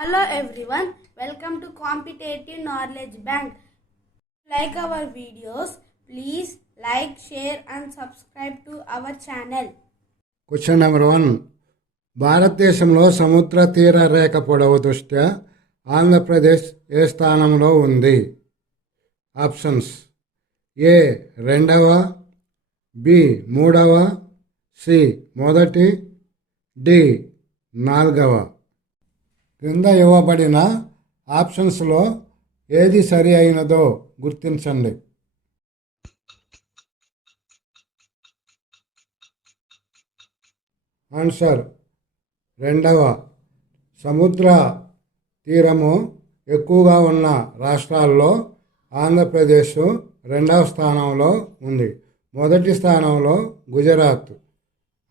Hello everyone, welcome to Competitive Knowledge Bank. Like our videos, please like, share and subscribe to our channel. Question number 1. భారతదేశంలో సముద్ర తీర రేఖ పొడవు దృష్ట్యా ఆంధ్రప్రదేశ్ ఏ స్థానంలో ఉంది? ఆప్షన్స్: ఏ రెండవ, బి మూడవ, సి మొదటి, డి నాలుగవ. క్రింద ఇవ్వబడిన ఆప్షన్స్లో ఏది సరి అయినదో గుర్తించండి. ఆన్సర్: రెండవ. సముద్ర తీరము ఎక్కువగా ఉన్న రాష్ట్రాల్లో ఆంధ్రప్రదేశ్ రెండవ స్థానంలో ఉంది. మొదటి స్థానంలో గుజరాత్.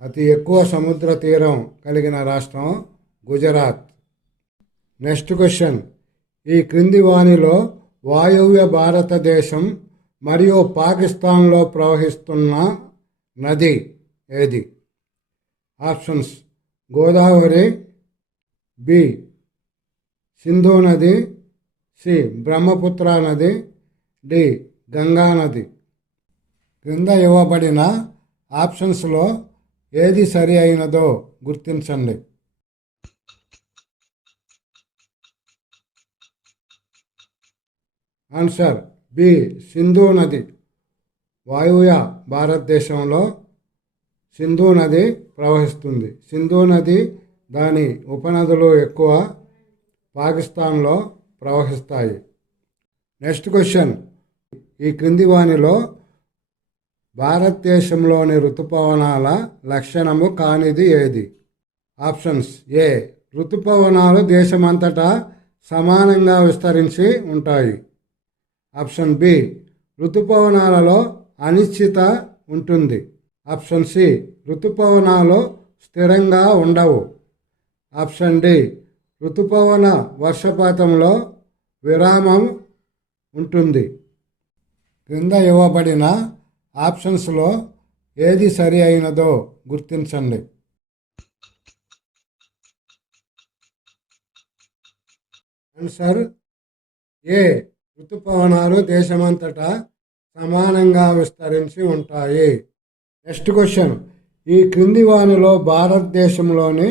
అతి ఎక్కువ సముద్ర తీరం కలిగిన రాష్ట్రం గుజరాత్. నెక్స్ట్ క్వశ్చన్: ఈ క్రింది వానిలో వాయువ్య భారతదేశం మరియు పాకిస్తాన్లో ప్రవహిస్తున్న నది ఏది? ఆప్షన్స్: గోదావరి, బి సింధు నది, సి బ్రహ్మపుత్ర నది, డి గంగా నది. క్రింద ఇవ్వబడిన ఆప్షన్స్లో ఏది సరి అయినదో గుర్తించండి. ఆన్సర్: బి సింధు నది. వాయువ్య భారతదేశంలో సింధు నది ప్రవహిస్తుంది. సింధు నది దాని ఉపనదులు ఎక్కువ పాకిస్తాన్లో ప్రవహిస్తాయి. నెక్స్ట్ క్వశ్చన్: ఈ క్రింది వానిలో భారతదేశంలోని ఋతుపవనాల లక్షణము కానిది ఏది? ఆప్షన్స్: ఏ ఋతుపవనాలు దేశమంతటా సమానంగా విస్తరించి ఉంటాయి. ఆప్షన్ బి ఋతుపవనాలలో అనిశ్చిత ఉంటుంది. ఆప్షన్ సి ఋతుపవనాలు స్థిరంగా ఉండవు. ఆప్షన్ డి ఋతుపవన వర్షపాతంలో విరామం ఉంటుంది. క్రింద ఇవ్వబడిన ఆప్షన్స్లో ఏది సరి అయినదో గుర్తించండి. ఆన్సర్: ఏ ఋతుపవనాలు దేశమంతటా సమానంగా విస్తరించి ఉంటాయి. నెక్స్ట్ క్వశ్చన్: ఈ క్రింది వానిలో భారతదేశంలోని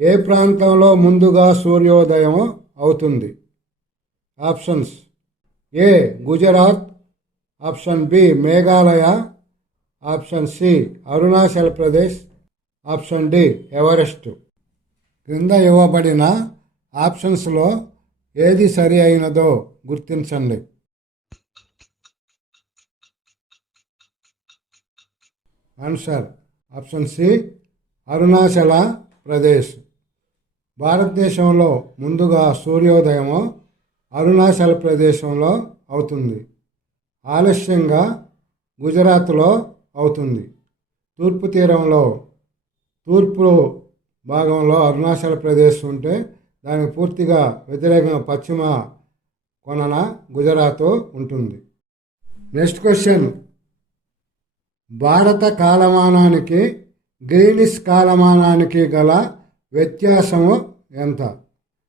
ఏ ప్రాంతంలో ముందుగా సూర్యోదయం అవుతుంది? Options: A Gujarat, option B Meghalaya, option C Arunachal Pradesh, option D Everest. క్రింద ఇవ్వబడిన ఆప్షన్స్లో ఏది సరి అయినదో గుర్తించండి. Answer: option C Arunachal Pradesh. భారతదేశంలో ముందుగా సూర్యోదయం అరుణాచల్ ప్రదేశంలో అవుతుంది. ఆలస్యంగా గుజరాత్లో అవుతుంది. తూర్పు తీరంలో తూర్పు భాగంలో అరుణాచల్ ప్రదేశ్ ఉంటే దానికి పూర్తిగా వ్యతిరేకంగా పశ్చిమ కొనన గుజరాత్ ఉంటుంది. నెక్స్ట్ క్వశ్చన్: భారత కాలమానానికి గ్రీనిష్ కాలమానానికి గల వ్యత్యాసము ఎంత?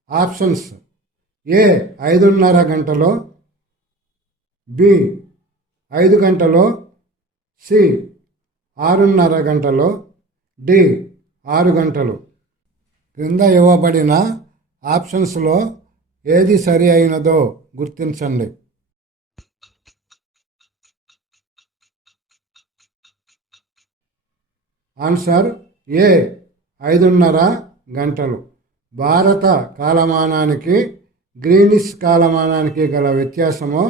ఆప్షన్స్: ఏ 5:30 గంటలు, బి 5 గంటలు, సి 6:30 గంటలు, డి 6 గంటలు. క్రింద ఇవ్వబడిన ఆప్షన్స్లో ఏది సరి అయినదో గుర్తించండి. ఆన్సర్: ఏ 5:30 గంటలు. భారత కాలమానానికి గ్రీనిష్ కాలమానానికి గల వ్యత్యాసము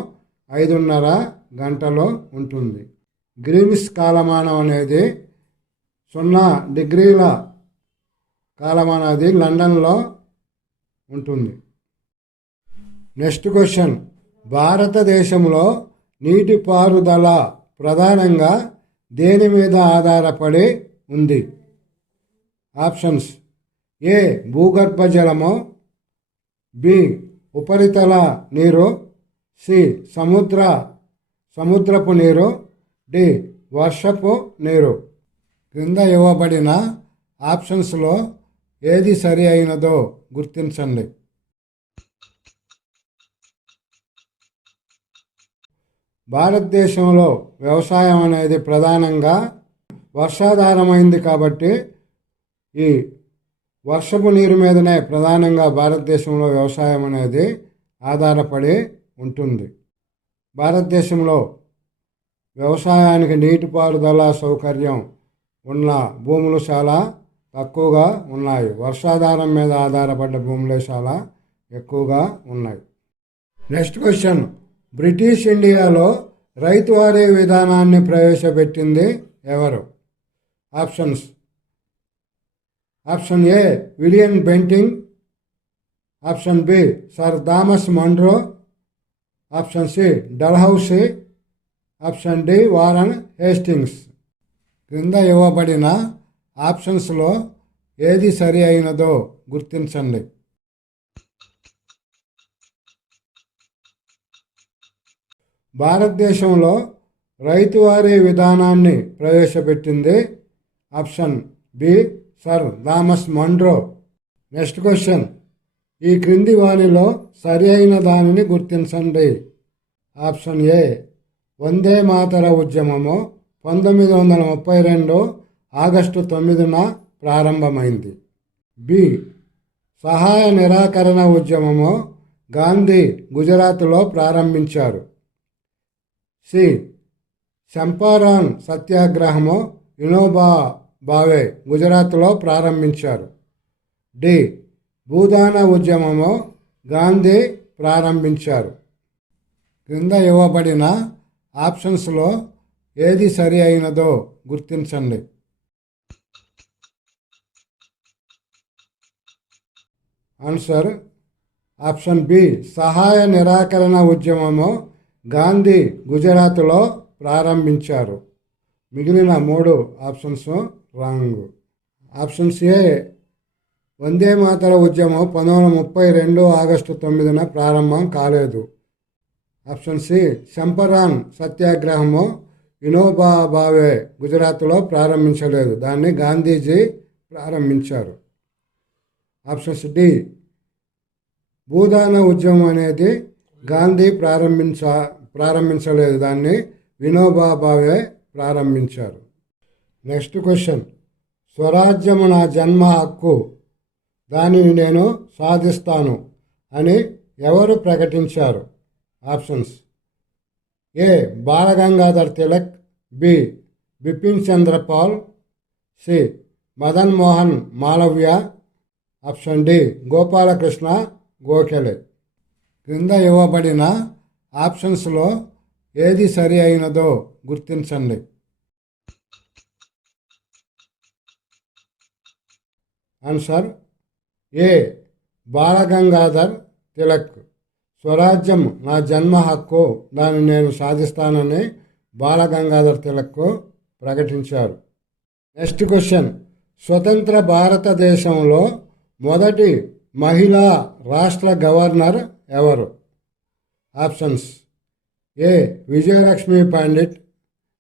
5:30 గంటలు ఉంటుంది. గ్రీనిష్ కాలమానం అనేది 0 డిగ్రీల కాలమానది లండన్లో ఉంటుంది. నెక్స్ట్ క్వశ్చన్: భారతదేశంలో నీటిపారుదల ప్రధానంగా దేని మీద ఆధారపడి ఉంది? ఆప్షన్స్: ఏ భూగర్భ జలము, బి ఉపరితల నీరు, సి సముద్రపు నీరు, డి వర్షపు నీరు. క్రింద ఇవ్వబడిన ఆప్షన్స్లో ఏది సరి అయినదో గుర్తించండి. భారతదేశంలో వ్యవసాయం అనేది ప్రధానంగా వర్షాధారమైంది కాబట్టి ఈ వర్షపు నీరు మీదనే ప్రధానంగా భారతదేశంలో వ్యవసాయం అనేది ఆధారపడి ఉంటుంది. భారతదేశంలో వ్యవసాయానికి నీటిపారుదల సౌకర్యం ఉన్న భూములు చాలా తక్కువగా ఉన్నాయి. వర్షాధారం మీద ఆధారపడ్డ భూములే చాలా ఎక్కువగా ఉన్నాయి. నెక్స్ట్ క్వశ్చన్, బ్రిటిష్ ఇండియాలో రైతువారీ విధానాన్ని ప్రవేశపెట్టింది ఎవరు? Options: option A William Bentinck, option B sir Thomas Munro, option C Dalhousie, option D Warren Hastings. క్రింద ఇవ్వబడిన ఆప్షన్స్లో ఏది సరి అయినదో గుర్తించండి. భారతదేశంలో రైతువారీ విధానాన్ని ప్రవేశపెట్టింది option B sir Thomas Munro. Next question, ఈ క్రింది వానిలో సరి అయిన దానిని గుర్తించండి. ఆప్షన్ ఏ వందే మాతర ఉద్యమము 1932 ఆగస్టు 9న ప్రారంభమైంది. బి సహాయ నిరాకరణ ఉద్యమము గాంధీ గుజరాత్లో ప్రారంభించారు. సి చంపారాన్ సత్యాగ్రహము వినోబా భావే గుజరాత్లో ప్రారంభించారు. డి భూదాన ఉద్యమము గాంధీ ప్రారంభించారు. క్రింద ఇవ్వబడిన ఆప్షన్స్లో ఏది సరి అయినదో గుర్తించండి. ఆన్సర్ ఆప్షన్ బి సహాయ నిరాకరణ ఉద్యమము గాంధీ గుజరాత్లో ప్రారంభించారు. మిగిలిన 3 ఆప్షన్స్ రాంగ్. ఆప్షన్స్ ఏ వందే మాతర ఉద్యమం 1932 ఆగస్టు 9న ప్రారంభం కాలేదు. ఆప్షన్ సి చంపారాన్ సత్యాగ్రహము వినోబా భావే గుజరాత్లో ప్రారంభించలేదు, దాన్ని గాంధీజీ ప్రారంభించారు. ఆప్షన్స్ డి భూదాన ఉద్యమం అనేది గాంధీ ప్రారంభించలేదు, దాన్ని వినోబా భావే ప్రారంభించారు. నెక్స్ట్ క్వశ్చన్, స్వరాజ్యము నా జన్మ హక్కు, దానిని నేను సాధిస్తాను అని ఎవరు ప్రకటించారు? Options A Balagangadhar Tilak, B Bipin Chandrapal, C Madan Mohan Malaviya, option D Gopalakrishna Gokhale. క్రింద ఇవ్వబడిన ఆప్షన్స్లో ఏది సరి అయినదో గుర్తించండి. Answer A Balagangadhar Tilak. స్వరాజ్యం నా జన్మ హక్కు, దాన్ని నేను సాధిస్తానని బాలగంగాధర్ తిలక్ ప్రకటించారు. నెక్స్ట్ క్వశ్చన్, స్వతంత్ర భారతదేశంలో మొదటి మహిళా రాష్ట్ర గవర్నర్ ఎవరు? Options A Vijayalakshmi Pandit,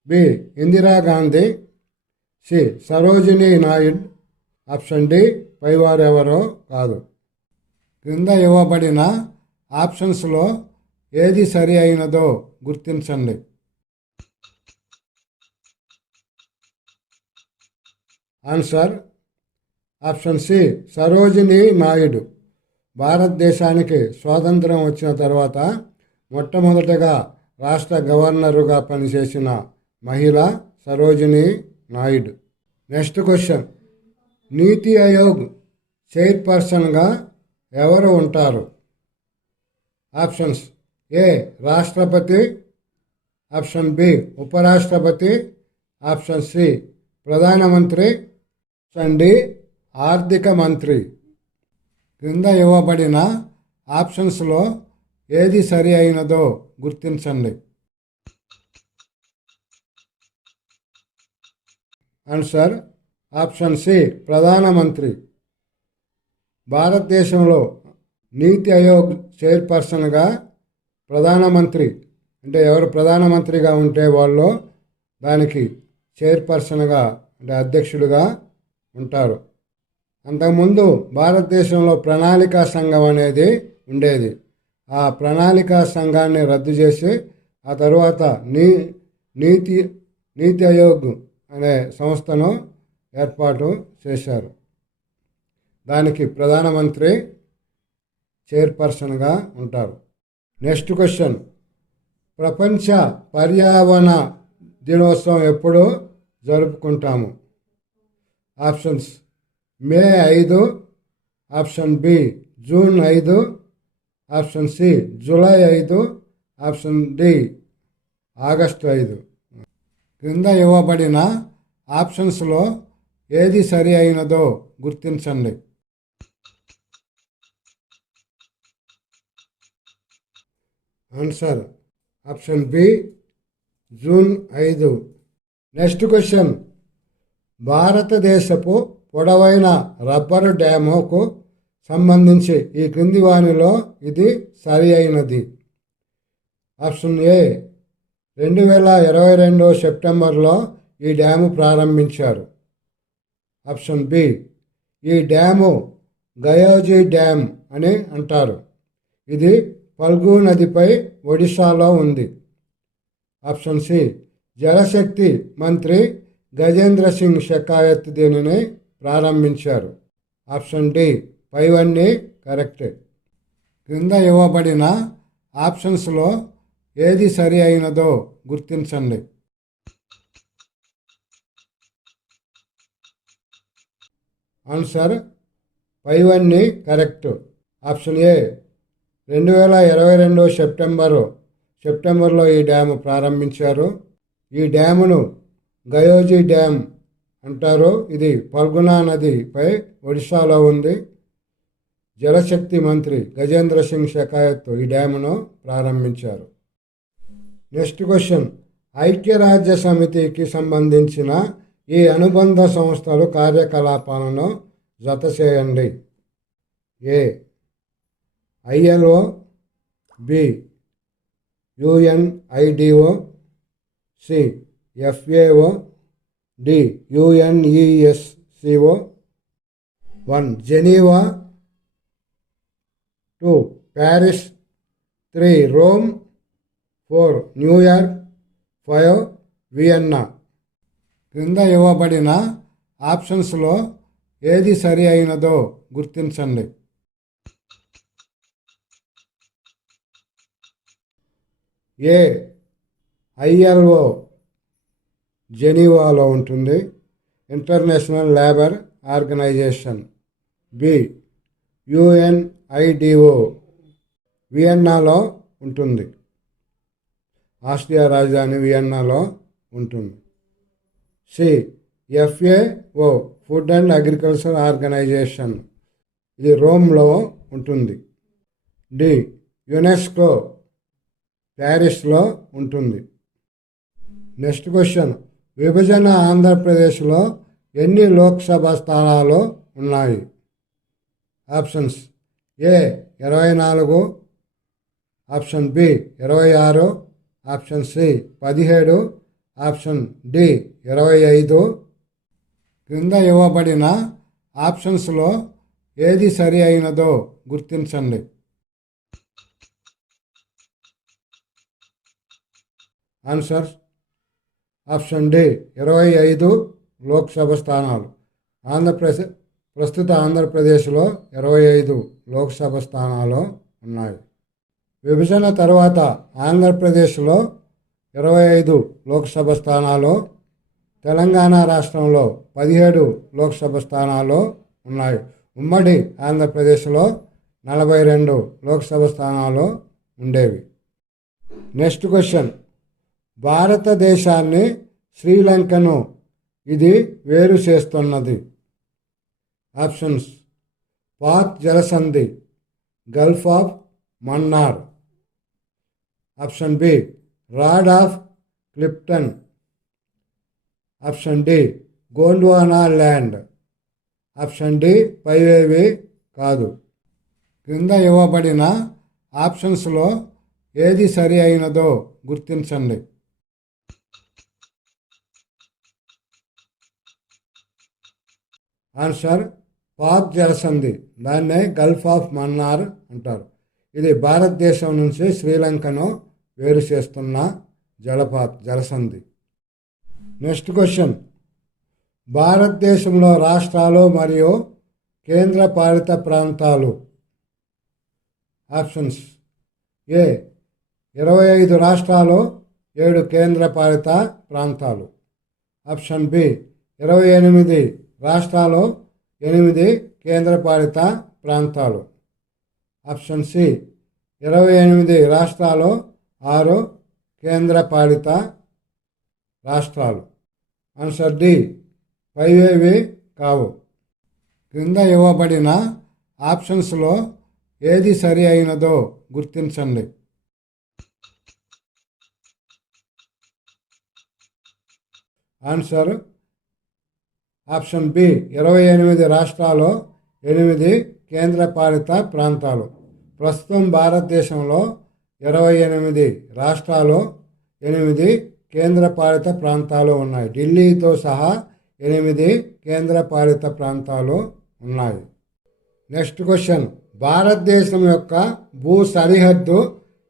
B Indira Gandhi, C Sarojini Naidu, option D పైవారు ఎవరో కాదు. క్రింద ఇవ్వబడిన ఆప్షన్స్లో ఏది సరి అయినదో గుర్తించండి. Answer option C Sarojini Naidu. భారతదేశానికి స్వాతంత్రం వచ్చిన తర్వాత మొట్టమొదటగా రాష్ట్ర గవర్నరుగా పనిచేసిన మహిళ సరోజినీ నాయుడు. నెక్స్ట్ క్వశ్చన్, నీతి ఆయోగ్ చైర్పర్సన్గా ఎవరు ఉంటారు? ఆప్షన్స్ ఏ రాష్ట్రపతి, ఆప్షన్ బి ఉపరాష్ట్రపతి, ఆప్షన్ సి ప్రధానమంత్రి, ఆప్షన్ డి ఆర్థిక మంత్రి. క్రింద ఇవ్వబడిన ఆప్షన్స్లో ఏది సరి అయినదో గుర్తించండి. ఆన్సర్ ఆప్షన్ సి ప్రధానమంత్రి. భారతదేశంలో నీతి ఆయోగ్ చైర్పర్సన్గా ప్రధానమంత్రి, అంటే ఎవరు ప్రధానమంత్రిగా ఉంటే వాళ్ళు దానికి చైర్పర్సన్గా అంటే అధ్యక్షుడిగా ఉంటారు. అంతకుముందు భారతదేశంలో ప్రణాళికా సంఘం అనేది ఉండేది. ఆ ప్రణాళికా సంఘాన్ని రద్దు చేసి ఆ తర్వాత నీతి నీతి ఆయోగ్ అనే సంస్థను ఏర్పాటు చేశారు. దానికి ప్రధానమంత్రి చైర్పర్సన్గా ఉంటారు. నెక్స్ట్ క్వశ్చన్, ప్రపంచ పర్యావరణ దినోత్సవం ఎప్పుడు జరుపుకుంటాము? Options May 5, option B June 5, option C July 5, option D August 5. క్రింద ఇవ్వబడిన ఆప్షన్స్లో ఏది సరి అయినదో గుర్తించండి. Answer option B June 5. Next question, భారతదేశపు పొడవైన రబ్బరు డ్యాముకు సంబంధించి ఈ క్రింది వానిలో ఇది సరి అయినది. ఆప్షన్ ఏ 2022 సెప్టెంబర్లో ఈ డ్యాము ప్రారంభించారు. ఆప్షన్ బి ఈ డ్యాము గయోజీ డ్యామ్ అని అంటారు. ఇది ఫల్గు నదిపై ఒడిశాలో ఉంది. ఆప్షన్ సి జలశక్తి మంత్రి గజేంద్ర సింగ్ షెకాయత్ దీనిని ప్రారంభించారు. ఆప్షన్ డి పైవన్నీ కరెక్టే. క్రింద ఇవ్వబడిన ఆప్షన్స్లో ఏది సరి అయినదో గుర్తించండి. ఆన్సర్ పైవన్నీ కరెక్ట్. ఆప్షన్ ఏ 2022 సెప్టెంబర్లో ఈ డ్యాము ప్రారంభించారు. ఈ డ్యామును గయోజీ డ్యామ్ అంటారు. ఇది ఫల్గునా నదిపై ఒడిశాలో ఉంది. జలశక్తి మంత్రి గజేంద్ర సింగ్ షెకాయత్ ఈ డ్యామును ప్రారంభించారు. నెక్స్ట్ క్వశ్చన్, ఐక్యరాజ్య సమితికి సంబంధించిన ఈ అనుబంధ సంస్థలు కార్యకలాపాలను జత చేయండి. A ILO, B UNIDO, C FAO, D UNESCO. 1 Geneva, 2 Paris, 3 Rome, 4 New York, 5 Vienna. క్రింద ఇవ్వబడిన ఆప్షన్స్లో ఏది సరి అయినదో గుర్తించండి. ఏ ILO జెనీవాలో ఉంటుంది, international labour organization. B UNIDO వియన్నాలో ఉంటుంది. ఆస్ట్రియా రాజధాని వియన్నాలో ఉంటుంది. C FAO food and agriculture organization, ఇది రోమ్లో ఉంటుంది. డి యునెస్కో ప్యారిస్లో ఉంటుంది. నెక్స్ట్ క్వశ్చన్, విభజన ఆంధ్రప్రదేశ్లో ఎన్ని లోక్సభ స్థానాలు ఉన్నాయి? Options A 24, option B 26, option C 17, option D 25. క్రింద ఇవ్వబడిన ఆప్షన్స్లో ఏది సరి అయినదో గుర్తించండి. ఆన్సర్ ఆప్షన్ డి 25 లోక్సభ స్థానాలు. ప్రస్తుత ఆంధ్రప్రదేశ్లో 25 లోక్సభ స్థానాలు ఉన్నాయి. విభజన తర్వాత ఆంధ్రప్రదేశ్లో 25 లోక్సభ స్థానాలు, తెలంగాణ రాష్ట్రంలో 17 లోక్సభ స్థానాలు ఉన్నాయి. ఉమ్మడి ఆంధ్రప్రదేశ్లో 42 లోక్సభ స్థానాలు ఉండేవి. నెక్స్ట్ క్వశ్చన్, భారతదేశాన్ని శ్రీలంకను ఇది వేరు చేస్తున్నది. ఆప్షన్స్ పాక్ జలసంధి, gulf of Mannar. Option B rod of Clifton. Option D Gondwana land. Option D పైవేవి కాదు. క్రింద ఇవ్వబడిన ఆప్షన్స్లో ఏది సరి అయినదో గుర్తించండి. ఆన్సర్ పాక్ జలసంధి, దాన్నే గల్ఫ్ ఆఫ్ మన్నార్ అంటారు. ఇది భారతదేశం నుంచి శ్రీలంకను వేరు చేస్తున్న జలసంధి. నెక్స్ట్ క్వశ్చన్, భారతదేశంలో రాష్ట్రాలు మరియు కేంద్రపాలిత ప్రాంతాలు. ఆప్షన్స్: ఏ 25 రాష్ట్రాలు 7 కేంద్రపాలిత ప్రాంతాలు. ఆప్షన్ బి 28 రాష్ట్రాలు 8 కేంద్రపాలిత ప్రాంతాలు. ఆప్షన్ సి 28 రాష్ట్రాలు 6 కేంద్రపాలిత రాష్ట్రాలు. ఆన్సర్ డి, పైవేవి కావు. క్రింద ఇవ్వబడిన ఆప్షన్స్లో ఏది సరి అయినదో గుర్తించండి. ఆన్సర్ ఆప్షన్ బి 28 రాష్ట్రాలు 8 కేంద్రపాలిత ప్రాంతాలు. ప్రస్తుతం భారతదేశంలో 28 రాష్ట్రాలు 8 కేంద్రపాలిత ప్రాంతాలు ఉన్నాయి. ఢిల్లీతో సహా 8 కేంద్రపాలిత ప్రాంతాలు ఉన్నాయి. నెక్స్ట్ క్వశ్చన్, భారతదేశం యొక్క భూ సరిహద్దు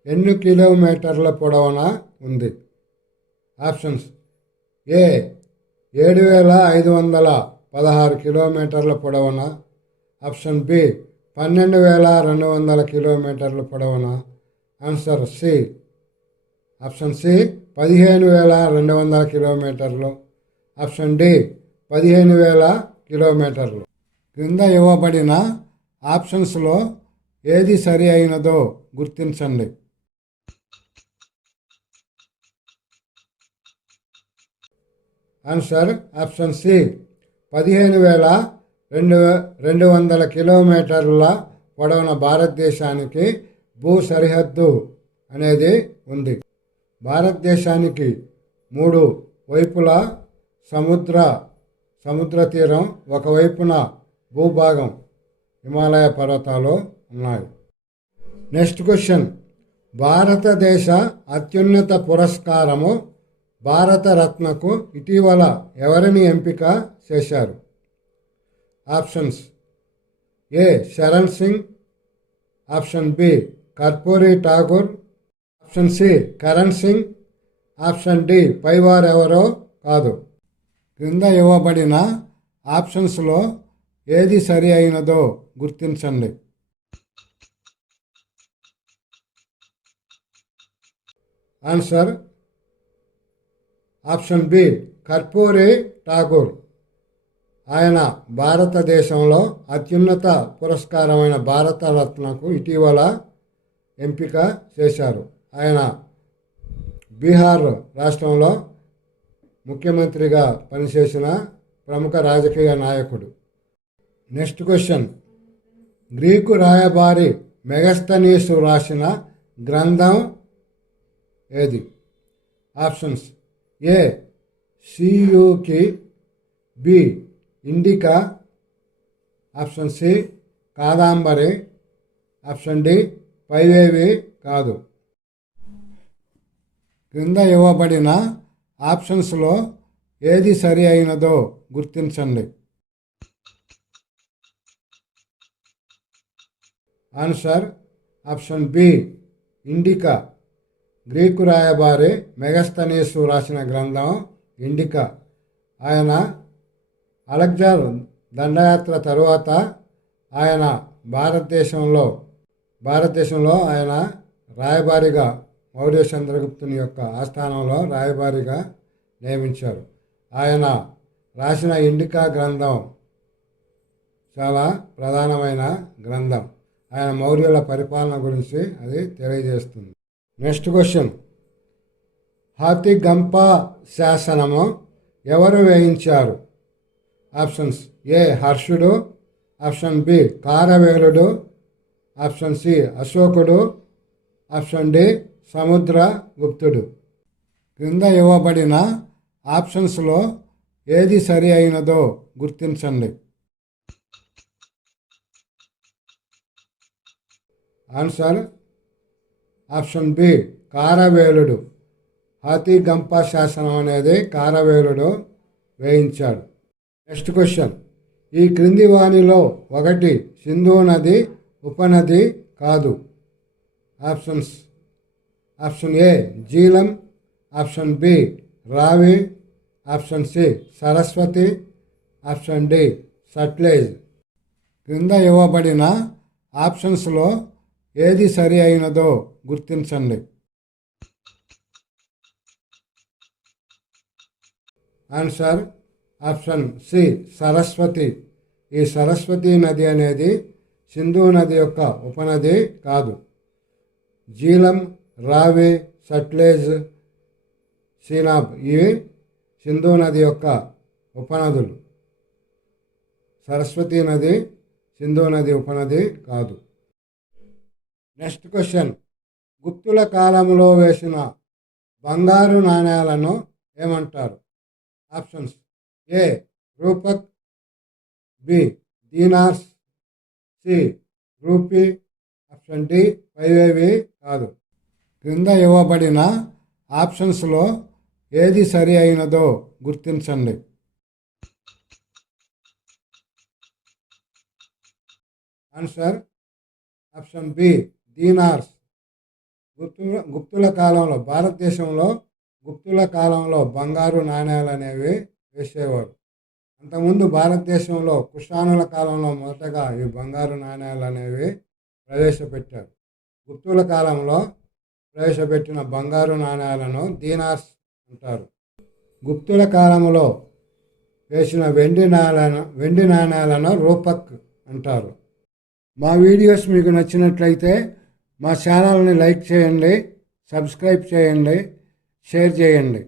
ఎన్ని కిలోమీటర్ల పొడవున ఉంది? ఆప్షన్స్: ఏ 7,516 కిలోమీటర్ల పొడవున. ఆప్షన్ బి 12,200 కిలోమీటర్ల పొడవున. ఆన్సర్ సి, ఆప్షన్ సి 15,200 కిలోమీటర్లు. ఆప్షన్ డి 15,000 కిలోమీటర్లు. క్రింద ఇవ్వబడిన ఆప్షన్స్లో ఏది సరి అయినదో గుర్తించండి. ఆన్సర్ ఆప్షన్ సి 15,200 కిలోమీటర్ల పొడవున భారతదేశానికి భూ సరిహద్దు అనేది ఉంది. భారతదేశానికి 3 వైపులా సముద్ర తీరం, ఒకవైపున భూభాగం హిమాలయ పర్వతాలు ఉన్నాయి. నెక్స్ట్ క్వశ్చన్, భారతదేశ అత్యున్నత పురస్కారము భారతరత్నకు ఇటీవల ఎవరిని ఎంపిక చేశారు? Options: A Sharan Singh. Option B Karpoori Thakur. Option C Karan Singh. Option D పైవారెవరో కాదు. క్రింద ఇవ్వబడిన ఆప్షన్స్లో ఏది సరి అయినదో గుర్తించండి. Answer option B Karpoori Thakur. ఆయన భారతదేశంలో అత్యున్నత పురస్కారమైన భారతరత్నకు ఇటీవల ఎంపిక చేశారు. ఆయన బీహార్ రాష్ట్రంలో ముఖ్యమంత్రిగా పనిచేసిన ప్రముఖ రాజకీయ నాయకుడు. నెక్స్ట్ క్వశ్చన్, గ్రీకు రాయబారి మెగస్తనీసు రాసిన గ్రంథం ఏది? Options: A Siyuki. B Indica. Option C Kadambari. Option D పైవేవి కాదు. క్రింద ఇవ్వబడిన ఆప్షన్స్లో ఏది సరి అయినదో గుర్తించండి. Answer option B Indica. Greek రాయబారి మెగస్తనీసు రాసిన గ్రంథం ఇండికా. ఆయన అలెగ్జాండర్ దండయాత్ర తరువాత ఆయన భారతదేశంలో ఆయన రాయబారిగా మౌర్య చంద్రగుప్తుని యొక్క ఆస్థానంలో రాయబారిగా నియమించారు. ఆయన రాసిన ఇండికా గ్రంథం చాలా ప్రధానమైన గ్రంథం. ఆయన మౌర్యుల పరిపాలన గురించి అది తెలియజేస్తుంది. నెక్స్ట్ క్వశ్చన్, హాతిగంపా శాసనము ఎవరు వేయించారు? ఆప్షన్స్: ఏ హర్షుడు. ఆప్షన్ బి కారవేలుడు. ఆప్షన్ సి అశోకుడు. ఆప్షన్ డి సముద్రగుప్తుడు. క్రింద ఇవ్వబడిన ఆప్షన్స్లో ఏది సరి అయినదో గుర్తించండి. ఆన్సర్ ఆప్షన్ బి కారవేలుడు. హాతిగంపా శాసనం అనేది కారవేలుడు వేయించాడు. నెక్స్ట్ క్వశ్చన్, ఈ క్రింది వానిలో ఒకటి సింధు నది ఉపనది కాదు. Option A Jhelum, option B Ravi, option C Saraswati, option D Sutlej. క్రింద ఇవ్వబడిన ఆప్షన్స్లో ఏది సరి అయినదో గుర్తించండి. Answer option C Saraswati. ఈ సరస్వతి నది అనేది సింధు నది యొక్క ఉపనది కాదు. జీలం, రావి, సట్లెజ్, సీనాబ్ ఇవి సింధు నది యొక్క ఉపనదులు. సరస్వతి నది సింధు నది ఉపనది కాదు. Next question. గుప్తుల కాలంలో వేసిన బంగారు నాణేలను ఏమంటారు? Options A Rupak, B dinars, C rupee, option D పైవేవి కాదు. క్రింద ఇవ్వబడిన ఆప్షన్స్లో ఏది సరి అయినదో గుర్తించండి. Answer option B dinars. గుప్తుల కాలంలో భారతదేశంలో గుప్తుల కాలంలో బంగారు నాణేలు అనేవి వేసేవారు. అంతకుముందు భారతదేశంలో కుషానుల కాలంలో మొదటగా ఈ బంగారు నాణేలు అనేవి ప్రవేశపెట్టారు. గుప్తుల కాలంలో ప్రవేశపెట్టిన బంగారు నాణేలను దీనార్స్ అంటారు. గుప్తుల కాలంలో వేసిన వెండి నాణేలను రూపక్ అంటారు. మా వీడియోస్ మీకు నచ్చినట్లయితే మా ఛానల్ని లైక్ చేయండి, సబ్స్క్రైబ్ చేయండి, షేర్ చేయండి.